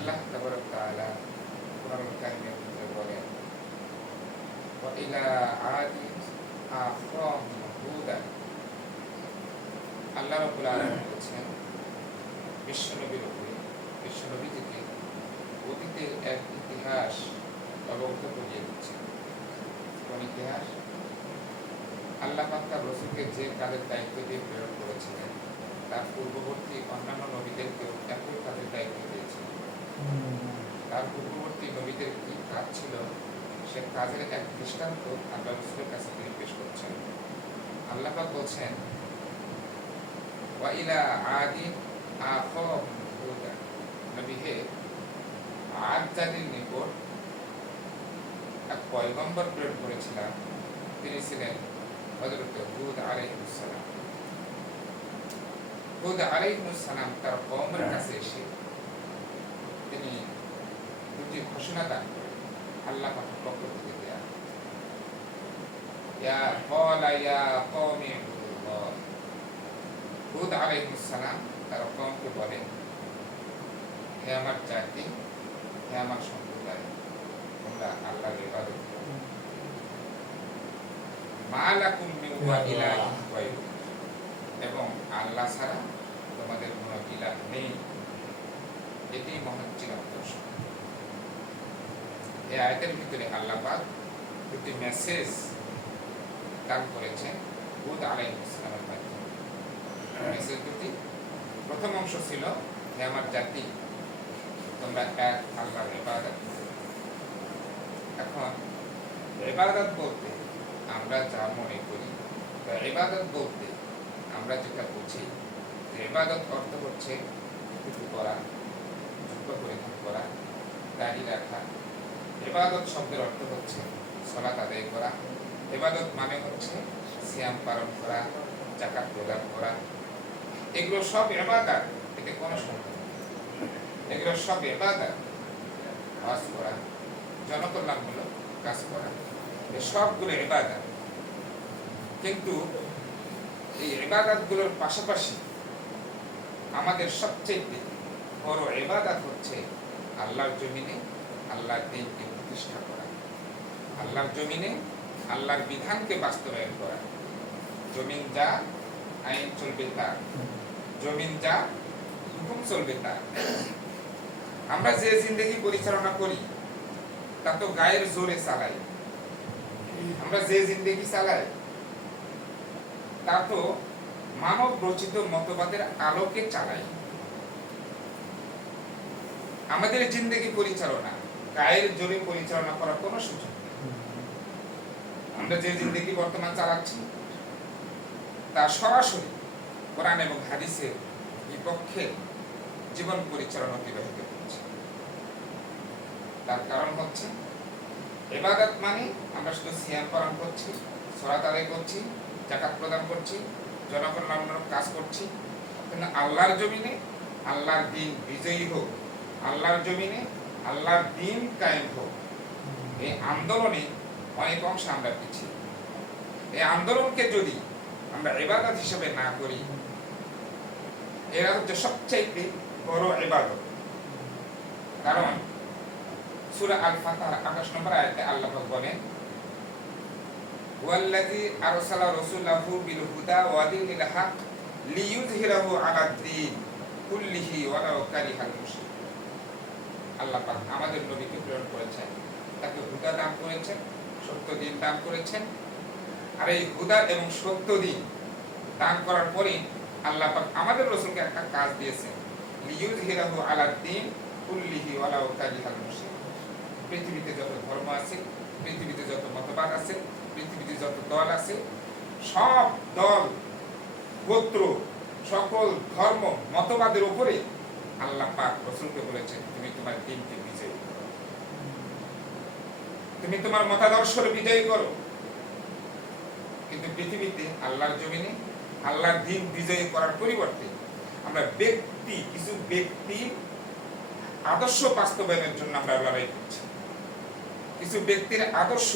আল্লাহ তাবারক তাআলা কুরআনুল কারীমের ভিতরে বলেন, ওয়া ইলা আদি আখাহুম হুদা। আল্লাহ রাব্বুল আলামিন বলেছেন বিশ্বনবীর উপরে, বিশ্বনবীকে অতীতের এক ইতিহাস অবগত করিয়ে দিচ্ছেন। কোন ইতিহাস? আল্লাহ পাক তার রাসূলকে যে কাজের দায়িত্ব দিয়ে প্রেরণ করেছিলেন, তার পূর্ববর্তী অন্যান্য নবীদেরকেও একই কাজের দায়িত্ব দিয়েছিলেন। তার পূর্ববর্তী নবীদের কি কাজ ছিল, সে কাজের এক দৃষ্টান্ত আল্লাহ রাসূলের কাছে তিনি পেশ করছেন। আল্লাহ পাক বলছেন, ওয়া ইলা আদি আখাহুম হুদা। নবী হে, আদ জাতির নিকট এক পয়গম্বর প্রেরণ করেছিলাম, তিনি ছিলেন হযরত হুদ আলাইহিস সালাম। হুদ আলাইহিস সালাম তার কওমের কাছে এসে তিনি দুটি ঘোষণা দান করেন আল্লাহ পাকের পক্ষ থেকে দেয়া। ইয়া ক্বালা ইয়া কওমি ইবুদুল্লাহ। হুদ আলাইহিস সালাম তার কওমকে বলেন, হে আমার জাতি, হে আমার সম্প্রদায়, তোমরা আল্লাহর ইবাদত করো। মা লাকুম মিন ইলাহিন গায়রুহু। এবং আল্লাহ ছাড়া তোমাদের কোনো ইলাহ নেই। এটি মহৎ চিরন্তন সত্য। এই আয়াতের ভিতরে আল্লাহ পাক দুটি মেসেজ দান করেছেন হুদ আলাইহিস সালামের মাধ্যমে। মেসেজ দুটি, প্রথম অংশ ছিল, হে আমার জাতি, তোমরা এক আল্লাহর ইবাদত করো। এখন ইবাদত বলতে আমরা যা মনে করি, বা ইবাদত বলতে আমরা যেটা বুঝি, ইবাদত অর্থ হচ্ছে কিছু করা, জুব্বা পরিধান করা, দাড়ি রাখা। ইবাদত শব্দের অর্থ হচ্ছে সালাত আদায় করা। ইবাদত মানে হচ্ছে সিয়াম পালন করা, যাকাত প্রদান করা। এগুলো সব ইবাদত, এতে কোনো সন্দেহ নেই। এগুলো সব ইবাদত। হজ করা, জনকল্যাণমূলক কাজ করা, এই সবগুলো ইবাদত। কিন্তু এই ইবাদতগুলোর পাশাপাশি আমাদের সবচেয়ে বড় ইবাদত হচ্ছে আল্লাহর জমিনে আল্লাহর দ্বীনকে প্রতিষ্ঠা করা, আল্লাহর জমিনে আল্লাহর বিধানকে বাস্তবায়ন করা। জমিন যা, আইন চলবে তার। জমিন যা, হুকুম চলবে তার। আমরা যে জিন্দেগি পরিচালনা করি তা তো গায়ের জোরে চালাই। আমরা যে জিন্দেগি চালাই তা তো মানব রচিত মতবাদের আলোকে চালাই। আমাদের জিন্দেগি পরিচালনা গায়ের জোরে পরিচালনা করার কোনো সুযোগ নেই। আমরা যে জিন্দেগি বর্তমান চালাচ্ছি তা সরাসরি কোরআন এবং হাদিসের বিপক্ষে জীবন পরিচালনা অতিবাহিত করছে। তার কারণ হচ্ছে ইবাদত মানে আমরা শুধু সিয়াম পালন করছি, সালাত আদায় করছি, যাকাত প্রদান করছি, জনকল্যাণমূলক কাজ করছি, কিন্তু আল্লাহর জমিনে আল্লাহর দ্বীন বিজয়ী হোক, আল্লাহর জমিনে আল্লাহর দ্বীন কায়েম হোক, এই আন্দোলনে অনেক অংশ আমরা পিছিয়ে। এই আন্দোলনকে যদি আমরা ইবাদত হিসেবে না করি, এরা হচ্ছে সবচাইতে বড় ইবাদত। কারণ সূরা আল ফাতহর 28 নম্বর আয়াতে আল্লাহ পাক বলেন, ওয়াল্লাযী আরসালা রাসূলাহু বিল হুদা ওয়া দীনিল হক লিইয়ুযহিরাহু আলাদ দ্বীন কুল্লিহি ওয়ালাউ কারিহাল মুশরিকুন। আল্লাহ পাক আমাদের নবীকে প্রেরণ করেছেন, তাকে হুদা দান করেছেন, সত্য দ্বীন দান করেছেন। আর এই হুদা এবং সত্য দ্বীন দান করার পরে আল্লাহ পাক আমাদের রাসূলকে একটা কাজ দিয়েছেন, লিইয়ুযহিরাহু আলাদ দ্বীন কুল্লিহি ওয়ালাউ কারিহাল মুশরিকুন। পৃথিবীতে যত ধর্ম আছে, পৃথিবীতে যত মতবাদ আছে, পৃথিবীতে যত দল আছে, সব দল, গোত্র, সকল ধর্ম, মতবাদের উপরে আল্লাহ পাক রাসূলকে বলেছেন, তুমি তোমার দ্বীনকে বিজয়ী করো, তুমি তোমার মতাদর্শের বিজয়ী করো। কিন্তু পৃথিবীতে আল্লাহর জমিনে আল্লাহর দ্বীন বিজয়ী করার পরিবর্তে আমরা কিছু ব্যক্তির আদর্শ বাস্তবায়নের জন্য আমরা লড়াই করছি। কিছু ব্যক্তির আদর্শ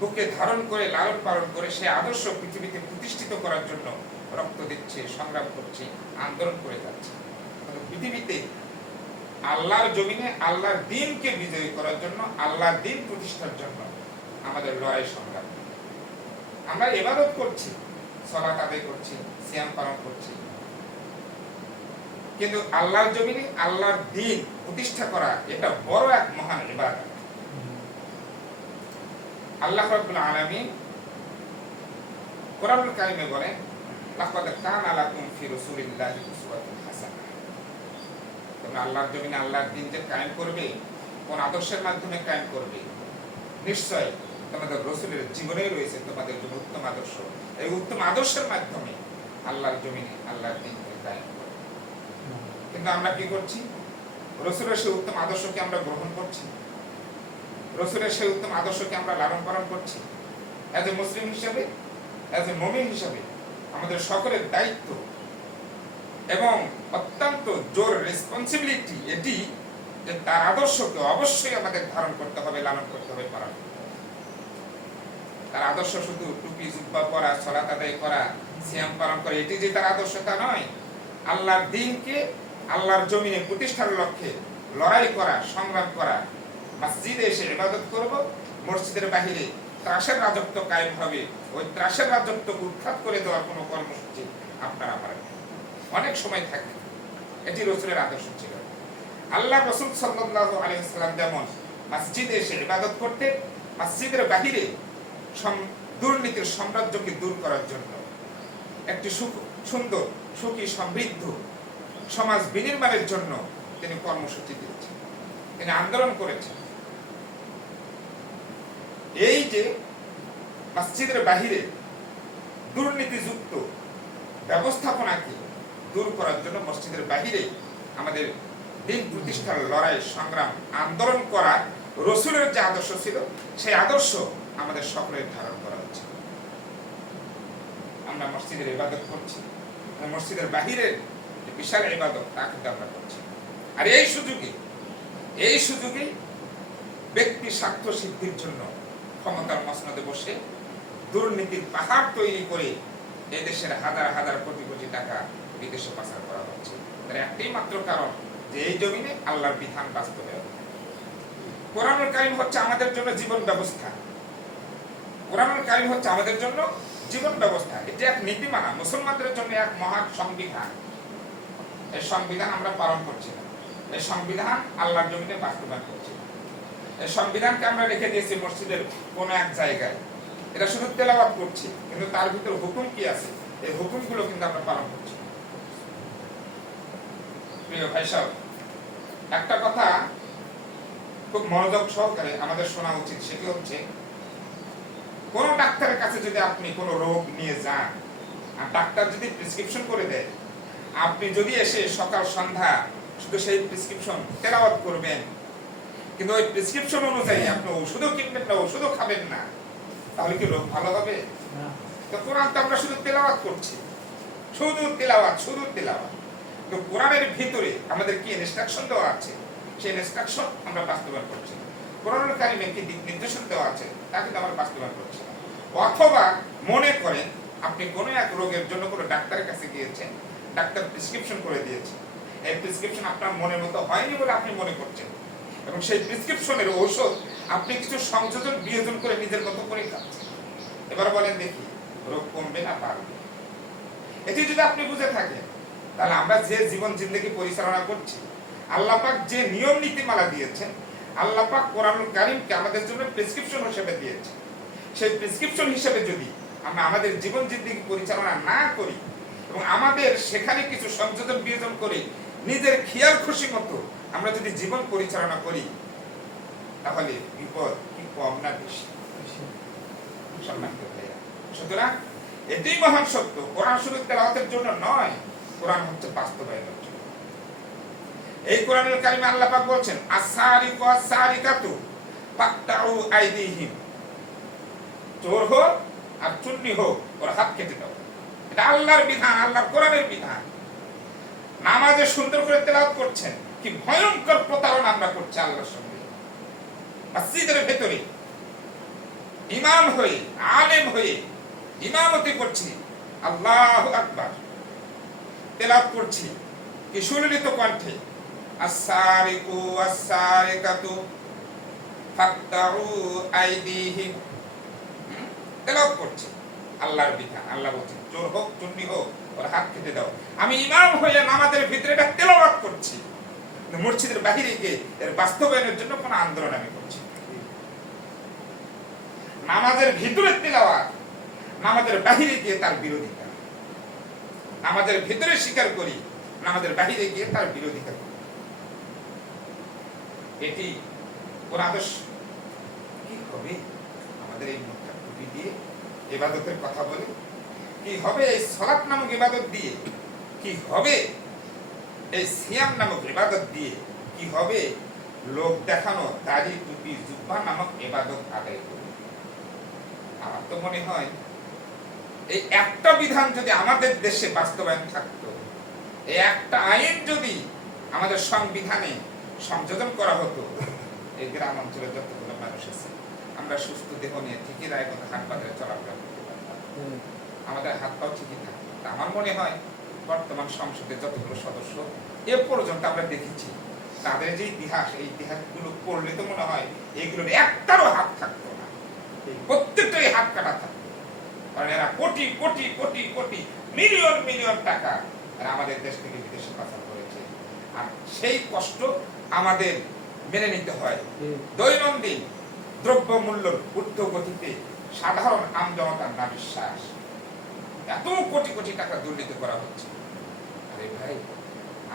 বুকে ধারণ করে, লালন পালন করে, সে আদর্শ পৃথিবীতে প্রতিষ্ঠিত করার জন্য রক্ত দিচ্ছে, সংগ্রাম করছে, আন্দোলন করে যাচ্ছে। পৃথিবীতে আল্লাহর জমিনে আল্লাহর দ্বীনকে বিজয়ী করার জন্য, আল্লাহর দ্বীন প্রতিষ্ঠার জন্য আমাদের লড়াই সংগ্রাম। আমরা ইবাদত করছি, সালাত আদায় করছি, সিয়াম পালন করছি, কিন্তু আল্লাহর জমিনে আল্লাহর দ্বীন প্রতিষ্ঠা করা এটা বড় এক মহান ইবাদত। আল্লাহ রাব্বুল আলামিন কোরআনুল কারীমে বলেন, লাকাদ কানা লাকুম ফি রাসূলিল্লাহি উসওয়াতুন হাসানাহ। তোমরা আল্লাহর জমিনে আল্লাহর দ্বীন যে কায়েম করবে, কোন আদর্শের মাধ্যমে কায়েম করবে? নিশ্চয় তোমাদের রাসূলের জীবনে রয়েছে তোমাদের জন্য উত্তম আদর্শ। এই উত্তম আদর্শের মাধ্যমে আল্লাহর জমিনে আল্লাহর দ্বীনকে কায়েম করবে। কিন্তু আমরা কি করছি? রাসূলের সেই উত্তম আদর্শকে আমরা গ্রহণ করছি, রাসূলের সেই উত্তম আদর্শকে আমরা লালন পালন করছি। এজ এ মুসলিম হিসেবে, এজ এ মুমিন হিসেবে আমাদের সকলের দায়িত্ব এবং অত্যন্ত জোর রেসপন্সিবিলিটি এটি যে তার আদর্শকে অবশ্যই আমাদের ধারণ করতে হবে, লালন করতে হবে, পালন করতে হবে। তার আদর্শ শুধু টুপি জুব্বা পরা, সালাত আদায় করা, সিয়াম পালন করা এটি যে তার আদর্শ তা নয়। আল্লাহর দ্বীনকে আল্লাহর জমিনে প্রতিষ্ঠার লক্ষ্যে লড়াই করা, সংগ্রাম করা। মসজিদে এসে ইবাদত করব, মসজিদের বাহিরে ত্রাসের রাজত্ব কায়েম হবে, ওই ত্রাসের রাজত্বকে উৎখাত করে দেওয়ার কোনো কর্মসূচি আপনারা পারেন অনেক সময় থাকে। এটি রাসূলের আদর্শ ছিল। আল্লাহ রাসূল সাল্লাল্লাহু আলাইহি ওয়াসাল্লাম যেমন মসজিদে এসে ইবাদত করতে, মসজিদের বাহিরে দুর্নীতির সাম্রাজ্যকে দূর করার জন্য একটি সুন্দর, সুখী, সমৃদ্ধ সমাজ বিনির্মাণের জন্য তিনি কর্মসূচি দিয়েছেন, তিনি আন্দোলন করেছেন। এই যে মসজিদের বাহিরে দুর্নীতিযুক্ত ব্যবস্থাপনাকে দূর করার জন্য মসজিদের বাহিরে আমাদের দিন প্রতিষ্ঠার লড়াই, সংগ্রাম, আন্দোলন করা রাসূলের যে আদর্শ ছিল, সেই আদর্শ আমাদের সকলের ধারণ করা হচ্ছে। আমরা মসজিদের ইবাদত করছি, মসজিদের বাহিরের যে বিশাল ইবাদত তা কিন্তু আমরা করছি। আর এই সুযোগে ব্যক্তি স্বার্থ সিদ্ধির জন্য ক্ষমতার মসনদে বসে দুর্নীতির পাহাড় তৈরি করে এই দেশের হাজার হাজার কোটি কোটি টাকা বিদেশে পাচার করা হচ্ছে। তার একটাই মাত্র কারণ যে এই জমিনে আল্লাহর বিধান বাস্তবায়ন। কোরআনুল কারীম হচ্ছে আমাদের জন্য জীবন ব্যবস্থা। কোরআনুল কারীম হচ্ছে আমাদের জন্য জীবন ব্যবস্থা। এটি এক নীতিমালা, মুসলমানদের জন্য এক মহান সংবিধান। এই সংবিধান আমরা পালন করছি না, এই সংবিধান আল্লাহর জমিনে বাস্তবায়ন করছি না। এই সংবিধানকে আমরা রেখে দিয়েছি মসজিদের কোন এক জায়গায়, এটা শুধু তেলাওয়াত করছি, কিন্তু তার ভিতরে হুকুম কি আছে এই হুকুমগুলো কিন্তু আমরা পালন করছি। প্রিয় ভাই সাহেব, একটা কথা খুব মনোযোগ সহকারে আমাদের শোনা উচিত, সেটি হচ্ছে কোন ডাক্তারের কাছে যদি আপনি কোন রোগ নিয়ে যান আর ডাক্তার যদি প্রেসক্রিপশন করে দেয়, আপনি যদি এসে সকাল সন্ধ্যা শুধু সেই প্রেসক্রিপশন তেলাওয়াত করবেন, কিন্তু ওই প্রেসক্রিপশন অনুযায়ী আপনি ওষুধও কিনবেন না, ওষুধও খাবেন না, তাহলে কি রোগ ভালো হবে? তো কোরআন তো আমরা শুধু তেলাওয়াত করছি, শুধু তেলাওয়াত। তো কোরআনের ভিতরে আমাদের কি ইনস্ট্রাকশন দেওয়া আছে, সেই ইনস্ট্রাকশন আমরা বাস্তবায়ন করছি। কোরআনুল কারীমে কি দিক নির্দেশন দেওয়া আছে তা কিন্তু আমরা বাস্তবায়ন করছি না। অথবা মনে করেন আপনি কোনো এক রোগের জন্য কোনো ডাক্তারের কাছে গিয়েছেন, ডাক্তার প্রেসক্রিপশন করে দিয়েছে, এই প্রেসক্রিপশন আপনার মনের মতো হয়নি বলে আপনি মনে করছেন, এবং সেই প্রেসক্রিপশনের ঔষধ আপনি কিছু সংযোজন বিয়োজন করে নিজের মতো করে খাচ্ছেন। এবার বলেন দেখি, রোগ কমবে না বাড়বে? এটি যদি আপনি বুঝে থাকেন, তাহলে আমরা যে জীবন জিন্দেগি পরিচালনা করছি, আল্লাহ পাক যে নিয়ম নীতিমালা দিয়েছেন, আল্লাহ পাক কোরআনুল কারীমকে আমাদের জন্য প্রেসক্রিপশন হিসেবে দিয়েছে, সেই প্রেসক্রিপশন হিসেবে যদি আমরা আমাদের জীবন জিন্দেগি পরিচালনা না করি এবং আমাদের সেখানে কিছু সংযোজন বিয়োজন করে নিজের খেয়াল খুশি মতো আমরা যদি জীবন পরিচালনা করি, তাহলে বিপদ কি কম না বেশি? সম্মানিত ভাইরা, সুতরাং এটি মহান সত্য, কোরআন শুধু তেলাওয়াতের জন্য নয়, কোরআন হচ্ছে বাস্তবায়নের জন্য। এই কোরআনুল কারীমে আল্লাহ পাক বলেন, আস-সারিকু আস-সারিকাতু ফাকতাউ আইদিহিম, চোর হোক আর চুন্নি হোক, ওর হাত কেটে দাও। এটা আল্লাহর বিধান, আল্লাহর কোরআনের বিধান। নামাজে সুন্দর করে তেলাওয়াত করছেন, কি ভয়ঙ্কর প্রতারণা আমরা করছি আল্লাহর সঙ্গে। মসজিদের ভেতরে ইমাম হয়ে, আলেম হয়ে ইমামতি করছি, আল্লাহু আকবার তেলাওয়াত করছি, কি সুললিত কণ্ঠে, আস-সারিকু ওয়াস-সারিকাতু ফাকতাউ আইদিহিম। তেলাওয়াত করছে আল্লাহর বিধান। আল্লাহ বলছেন চোর হোক চুন্নি হোক ওর হাত কেটে দাও। আমি ইমাম হয়ে নামাজের ভিতরে এটা তেলাওয়াত করছি, মসজিদের বাহিরে গিয়ে এর বাস্তবায়নের জন্য কোন আন্দোলন আমি করছি। নামাজের ভিতরে তেলাওয়াত, নামাজের বাহিরে গিয়ে তার বিরোধিতা। নামাজের ভিতরে স্বীকার করি, নামাজের বাহিরে গিয়ে তার বিরোধিতা করি। এটি কোন আদর্শ? কি হবে আমাদের এই মুখটা টুপি দিয়ে ইবাদতের কথা বলে? কি হবে এই সালাত নামক ইবাদত দিয়ে? কি হবে এই সিয়াম নামক ইবাদত দিয়ে? কি হবে লোক দেখানো দাড়ি টুপি জুব্বা নামক ইবাদত আদায় করে? আমার তো মনে হয় এই একটা বিধান যদি আমাদের দেশে বাস্তবায়ন থাকতো, এই একটা আইন যদি আমাদের সংবিধানে সংযোজন করা হতো, এই গ্রাম অঞ্চলে যতগুলো মানুষ আছে আমরা সুস্থ দেহ নিয়ে ঠিকই রায় কথা হাট বাজারে চলাফেরা করতে পারতাম, আমাদের হাত পাও ঠিকই থাকতো। আমার মনে হয় বর্তমান সংসদের যতগুলো সদস্য এ পর্যন্ত আমরা দেখেছি তাদের যে ইতিহাস, এই ইতিহাসগুলো পড়লে তো মনে হয় এইগুলোর একটারও হাত থাকতো না, প্রত্যেকটাই হাত কাটা থাকতো। কারণ এরা কোটি কোটি কোটি কোটি মিলিয়ন মিলিয়ন টাকা আমাদের দেশ থেকে বিদেশে পাচার করেছে। আর সেই কষ্ট আমাদের মেনে নিতে হয়। দৈনন্দিন দ্রব্য মূল্যের ঊর্ধ্বগতিতে সাধারণ আমজনতার না বিশ্বাস, এত কোটি কোটি টাকা দুর্নীতি করা হচ্ছে। আরে ভাই,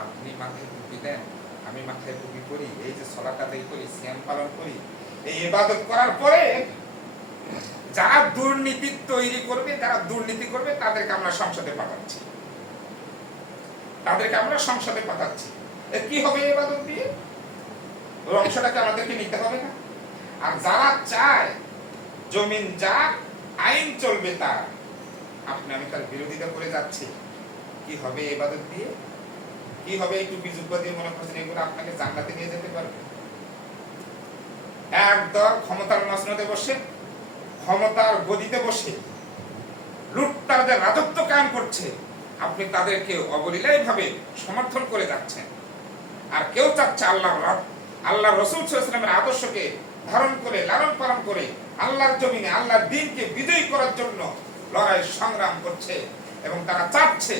আপনি মাথায় টুপি দেন, আমি মাথায় টুপি করি, এই যে সালাত আদায় করি, সিয়াম পালন করি, এই ইবাদত করার পরে যারা দুর্নীতি তৈরি করবে, যারা দুর্নীতি করবে তাদেরকে আমরা সংসদে পাঠাচ্ছি, তাদেরকে আমরা সংসদে পাঠাচ্ছি। কি হবে ইবাদত দিয়ে? ওর অংশটাকে আমাদেরকে নিতে হবে না? আর যারা চায় জমিন যা আইন চলবে তার, আপনি আমি তার বিরোধিতা করে যাচ্ছি, কি হবে ইবাদত দিয়ে? কি হবে এই টুপি জুব্বা দিয়ে? মনে করছেন এগুলো আপনাকে জান্নাতে নিয়ে যেতে পারবে? একদল ক্ষমতার মসনদে বসে, ক্ষমতার গদিতে বসে লুটতারদের রাজত্ব কায়েম করছে, আপনি তাদেরকে অবলীলায় ভাবে সমর্থন করে যাচ্ছেন। আর কেউ চাচ্ছে আল্লাহ রাসূল সাল্লাল্লাহু আলাইহি ওয়াসাল্লামের আদর্শকে ধারণ করে লালন পালন করে আল্লাহর জমিনে আল্লাহর দ্বীনকে বিজয়ী করার জন্য লড়াই সংগ্রাম করছে, এবং তারা চাচ্ছে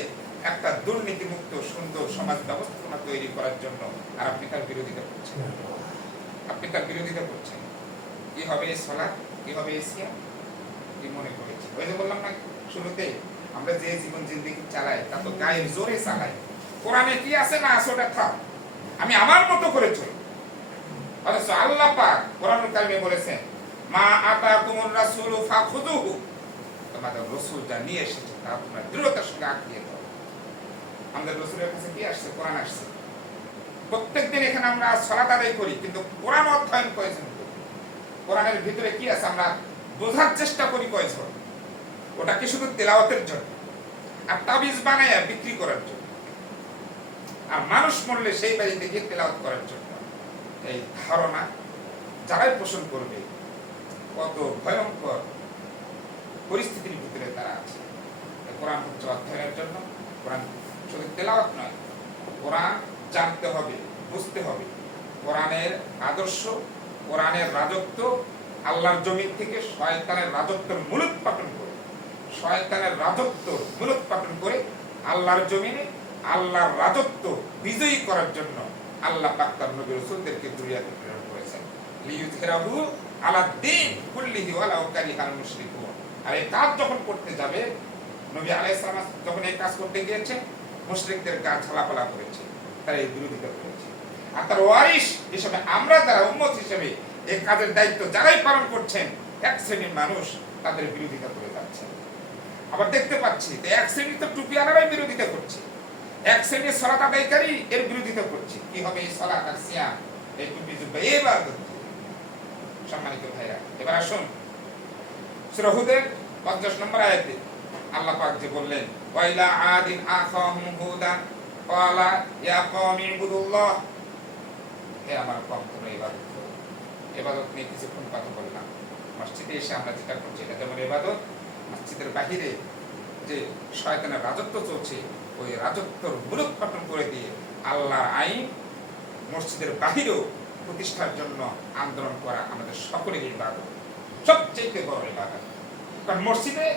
একটা দুর্নীতিমুক্ত সুন্দর সমাজ ব্যবস্থা তৈরি করার জন্য। আর আপনি তার বিরোধিতা করছেন, আপনি তার বিরোধিতা করছেন। কি হবে এই সালাত? কি হবে এই সিয়াম? কি মনে করেছি? ওই যে বললাম না শুরুতে, আমরা যে জীবন জিন্দেগি চালাই তা তো গায়ের জোরে চালাই। কোরআনে কি আছে না আছে ওটা থাক, আমি আমার মতো করে চলি। অথচ আল্লাহ পাক কোরআনুল কারিমে বলেছেন, মা আতাকুমুর রাসূলু ফাখুযুহু, তোমাদের রাসূল যা নিয়ে এসেছে তা তোমরা দৃঢ়তার সঙ্গে আঁকড়িয়ে ধরো। আমাদের রাসূলের কাছে কি আসছে? কোরআন আসছে। প্রত্যেকদিন এখানে আমরা সালাত আদায় করি, কিন্তু কোরআন অধ্যয়ন করেছেন। কোরআনের ভিতরে কি আছে আমরা বোঝার চেষ্টা করি কয়েকজন। ওটা কি শুধু তেলাওয়াতের জন্য আর তাবিজ বানায় বিক্রি করার জন্য, আর মানুষ মরলে সেই বাড়িতে গিয়ে তেলাওয়াত করার জন্য? এই ধারণা যারাই পোষণ করবে, কত ভয়ঙ্কর পরিস্থিতির ভিতরে তারা আছে। কোরআন হচ্ছে অধ্যয়নের জন্য। কোরআন শুধু তেলাওয়াত নয়, কোরআন জানতে হবে, বুঝতে হবে। কোরআনের আদর্শ, কোরআনের রাজত্ব, আল্লাহর জমিন থেকে শয়তানের রাজত্বের মূলোৎপাটন করে, শয়তানের রাজত্ব মূলোৎপাটন করে আল্লাহর জমিনে আল্লাহর রাজত্ব বিজয়ী করার জন্য আল্লাহ পাক তার নবী রাসূলদেরকে দুনিয়াতে প্রেরণ করেছেন। লিইয়ুযহিরাহু আলাদ-দীন কুল্লিহি ওয়ালাউ কারিহাল মুশরিকুন। আর এই কাজ যখন করতে যাবে, নবী আলাইহিস সালাম যখন এই কাজ করতে গিয়েছে, মুশরিকদের গা ঝালাপালা করেছে, তারা এই বিরোধিতা করেছে। আর তার ওয়ারিস হিসেবে আমরা যারা উম্মত হিসেবে এই কাজের দায়িত্ব যারাই পালন করছেন, এক শ্রেণীর মানুষ তাদের বিরোধিতা করে যাচ্ছে। আবার দেখতে পাচ্ছি যে এক শ্রেণী তো টুপিওয়ালারাই বিরোধিতা করছে, এক শ্রেণীর সালাত আদায়কারী এর বিরোধিতা করছে। কি হবে এই সালাত আর সিয়াম, এই টুপি জুব্বা, এই ইবাদত? সম্মানিত ভাইরা, এবার আসুন সূরা হুদের 50 নম্বর আয়াতে আল্লাহ পাক যে বললেন, ওয়াইলা আদিন আখাহুম হুদা ক্বালা ইয়া কওমি ইবুদুল্লাহ, হে আমার কওম তোমরা ইবাদত করো। ইবাদত নিয়ে কিছুক্ষণ কথা বললাম। মসজিদে এসে আমরা যেটা করছি এটা যেমন ইবাদত, মসজিদের বাহিরে যে শয়তানের রাজত্ব চলছে, ওই রাজত্বর মূলোৎপাটন করে দিয়ে আল্লাহর আইন মসজিদের বাহিরেও প্রতিষ্ঠার জন্য আন্দোলন করা আমাদের সকলের ইবাদত, সবচেয়ে বড় ইবাদত। কারণ মসজিদে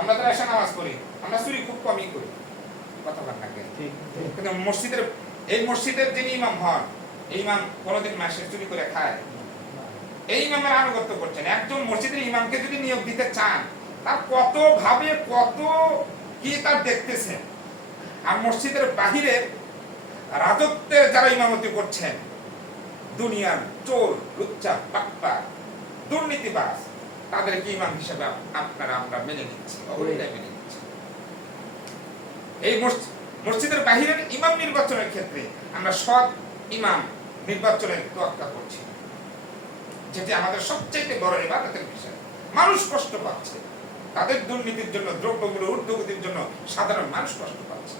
আমরা যারা এসে নামাজ পড়ি, আমরা চুরি খুব কমই করি, কথা বলেন না কেন? কিন্তু মসজিদের, এই মসজিদের যিনি ইমাম হন, এই ইমাম কোনোদিন মাসে চুরি করে খায়? এই ইমামের আনুগত্য করছেন। একজন মসজিদের ইমামকে যদি নিয়োগ দিতে চান, তার কত ভাবে কত কি তার দেখতেছেন। আর মসজিদের বাহিরে রাজত্বের যারা ইমামতি করছেন, দুনিয়ার চোর, লুচ্চা, বাটপার, দুর্নীতিবাজ, তাদেরকে ইমাম হিসেবে আপনারা আমরা মেনে নিচ্ছি, অবশ্যই মেনে নিচ্ছি। এই মসজিদের বাহিরের ইমাম নির্বাচনের ক্ষেত্রে আমরা সৎ ইমাম নির্বাচনের তোয়াক্কা করছি, যেটি আমাদের সবচেয়ে বড় ইবাদতের বিষয়। মানুষ কষ্ট পাচ্ছে, তাদের দুর্নীতির জন্য, দ্রব্যমূল্য ঊর্ধ্বগতির জন্য সাধারণ মানুষ কষ্ট পাচ্ছে।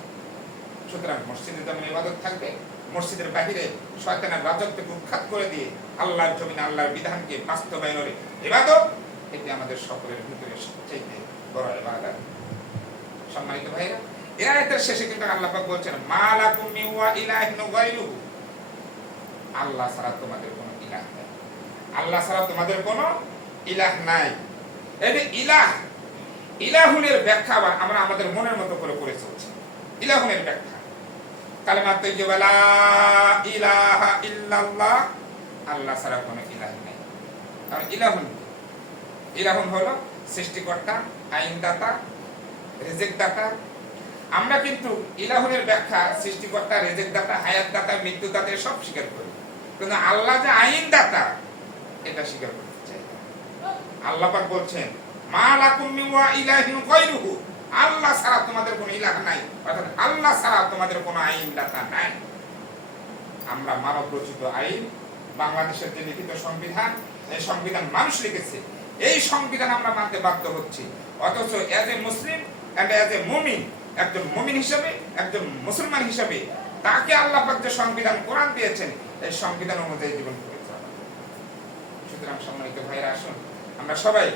সুতরাং মসজিদে যেমন ইবাদত থাকবে, মসজিদের বাহিরে শয়তানের রাজত্বকে উৎখাত করে দিয়ে আল্লাহর জমিনে আল্লাহর বিধানকে বাস্তবায়নের ইবাদত, এটি আমাদের সকলের ভিতরে সবচেয়ে বড় ইবাদত। সম্মানিত ভাইরা, এই আয়াতের শেষে কিন্তু আল্লাহ পাক বলছেন, মা লাকুম মিন ইলাহিন গায়রুহু, আল্লাহ ছাড়া তোমাদের কোনো ইলাহ নাই, আল্লাহ ছাড়া তোমাদের কোনো ইলাহ নাই। এই যে ইলাহ, ইলাহুনের ব্যাখ্যা আমরা আমাদের মনের মতো করে করে চলছি। ইলাহুনের ব্যাখ্যা কালেমা তাইয়্যিবা লা ইলাহা ইল্লাল্লাহ, আল্লাহ ছাড়া কোনো ইলাহ নাই। কারণ ইলাহুন, ইলাহুন হলো সৃষ্টিকর্তা, আইনদাতা, রিজিকদাতা। আমরা কিন্তু ইলাহুনের ব্যাখ্যা সৃষ্টিকর্তা, রিজিকদাতা, হায়াতদাতা, মৃত্যুদাতা সব স্বীকার করি, কিন্তু আল্লাহ যে আইনদাতা এটা স্বীকার করতে চাই। আল্লাহ পাক বলছেন, মা লাকুম মিন ইলাহিন গায়রুহু, আল্লাহ ছাড়া তোমাদের কোনো ইলাহ নাই, অর্থাৎ আল্লাহ ছাড়া তোমাদের কোনো আইনদাতা নাই। আমরা মানব রচিত আইন, বাংলাদেশের যে লিখিত সংবিধান, এই সংবিধান মানুষ লিখেছে, এই সংবিধান আমরা মানতে বাধ্য হচ্ছি। অথচ as a Muslim and as a momin, একজন মুমিন হিসেবে, একজন মুসলমান হিসেবে তাকে আল্লাহ পাক যে সংবিধান কোরআন দিয়েছেন, এই সংবিধান অনুযায়ী জীবন করে চলা। সুতরাং সম্মানিত ভাইরা, আসুন আমরা সবাই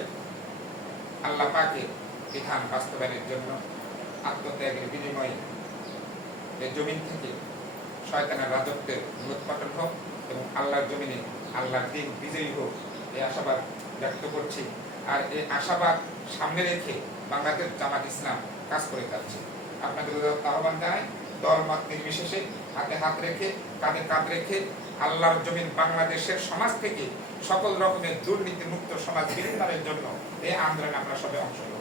আল্লাহ পাকের বিধান বাস্তবায়নের জন্য আত্মত্যাগের বিনিময়ে এই জমিন থেকে শয়তানের রাজত্বের মূলোৎপাটন হোক এবং আল্লাহর জমিনে আল্লাহর দিন বিজয়ী হোক, এই আশাবাদ ব্যক্ত করছি। আর এই আশাবাদ সামনে রেখে বাংলাদেশ জামাত ইসলাম কাজ করে যাচ্ছে। আপনাদের আহ্বান জানাই, দল মত নির্বিশেষে হাতে হাত রেখে, কাঁধে কাঁধ রেখে আল্লাহর জমিন বাংলাদেশের সমাজ থেকে সকল রকমের দুর্নীতি মুক্ত সমাজ বিনির্মাণের জন্য এই আন্দোলনে আমরা সবাই অংশগ্রহণ